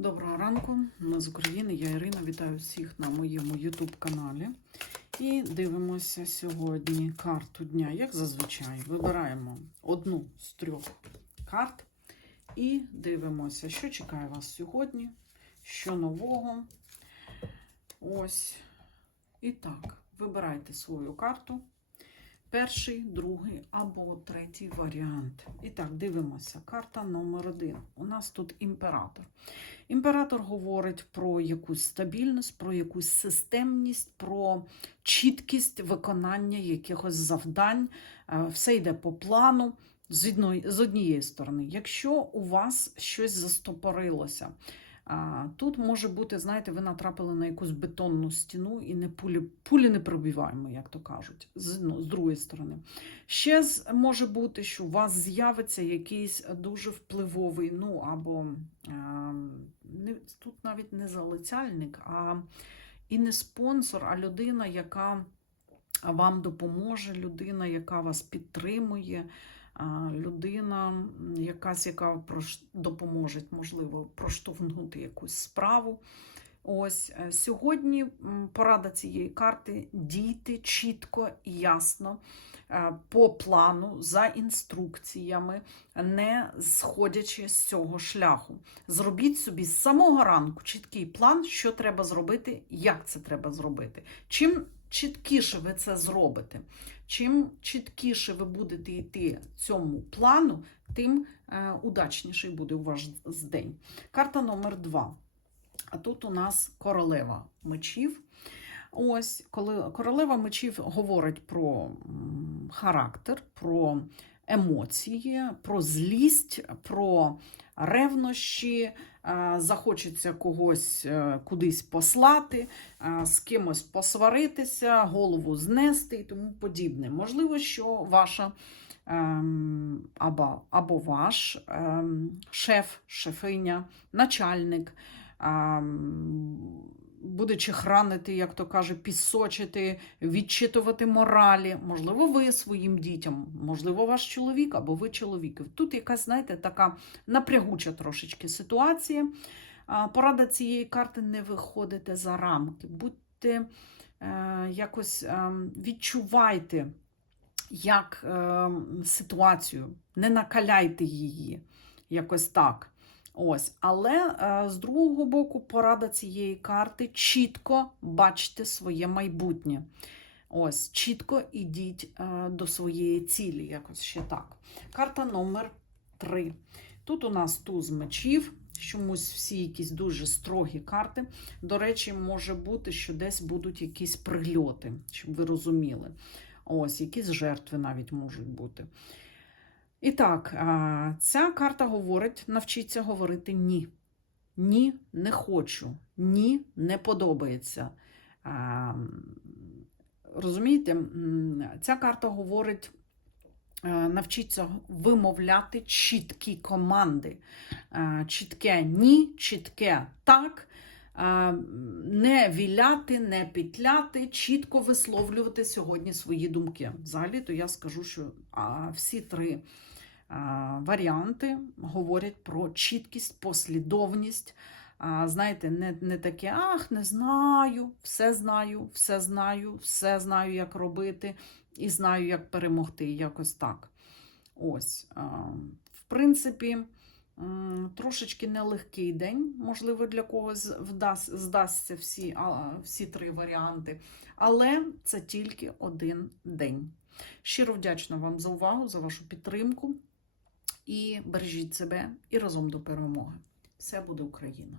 Доброго ранку, ми з України, я Ірина. Вітаю всіх на моєму YouTube каналі. І дивимося сьогодні карту дня, як зазвичай. Вибираємо одну з трьох карт і дивимося, що чекає вас сьогодні, що нового. Ось. І так, вибирайте свою карту. Перший, другий або третій варіант. І так, дивимося. Карта номер один. У нас тут імператор. Імператор говорить про якусь стабільність, про якусь системність, про чіткість виконання якихось завдань. Е, Все йде по плану. З однієї сторони, якщо у вас щось застопорилося, тут може бути, знаєте, ви натрапили на якусь бетонну стіну і не пулі, пулі не пробиваємо, як то кажуть, з, ну, з другої сторони. Ще може бути, що у вас з'явиться якийсь дуже впливовий, ну або а, не, тут навіть не залицяльник, а і не спонсор, а людина, яка вам допоможе, людина, яка вас підтримує. Людина, якась, яка допоможе, можливо, проштовхнути якусь справу. Ось е, сьогодні порада цієї карти дійти чітко і ясно е, по плану, за інструкціями, не сходячи з цього шляху. Зробіть собі з самого ранку чіткий план, що треба зробити, як це треба зробити. Чим чіткіше ви це зробите, чим чіткіше ви будете йти цьому плану, тим е, удачніший буде у ваш день. Карта номер два. А тут у нас королева мечів. Ось, коли королева мечів говорить про характер, про емоції, про злість, про ревнощі, е, захочеться когось е, кудись послати, е, з кимось посваритися, голову знести і тому подібне. Можливо, що ваша ем, або, або ваш ем, шеф, шефиня, начальник. Буде чихранити, як то каже, пісочити, відчитувати моралі. Можливо, ви своїм дітям, можливо, ваш чоловік або ви чоловік. Тут якась, знаєте, така напрягуча трошечки ситуація. Порада цієї карти не виходите за рамки. Будьте е, якось е, відчувайте як е, ситуацію, не накаляйте її. Якось так. Ось, але е, з другого боку, порада цієї карти чітко бачте своє майбутнє. Ось, чітко ідіть е, до своєї цілі, якось ще так. Карта номер 3. Тут у нас туз мечів, чомусь всі якісь дуже строгі карти. До речі, може бути, що десь будуть якісь прильоти, щоб ви розуміли. Ось, якісь жертви навіть можуть бути. І так, ця карта говорить: навчіться говорити ні. Ні, не хочу. Ні, не подобається. Розумієте, ця карта говорить. Навчіться вимовляти чіткі команди. Чітке ні, чітке так. Не віляти, не петляти, чітко висловлювати сьогодні свої думки. Взагалі, то я скажу, що всі три варіанти говорять про чіткість, послідовність. Знаєте, не, не таке, ах, не знаю, все знаю, все знаю, все знаю, як робити, і знаю, як перемогти. Якось так. Ось. В принципі, трошечки нелегкий день, можливо, для когось вдасть, здасться всі, всі три варіанти. Але це тільки один день. Щиро вдячна вам за увагу, за вашу підтримку. І бережіть себе і разом до перемоги. Все буде Україна!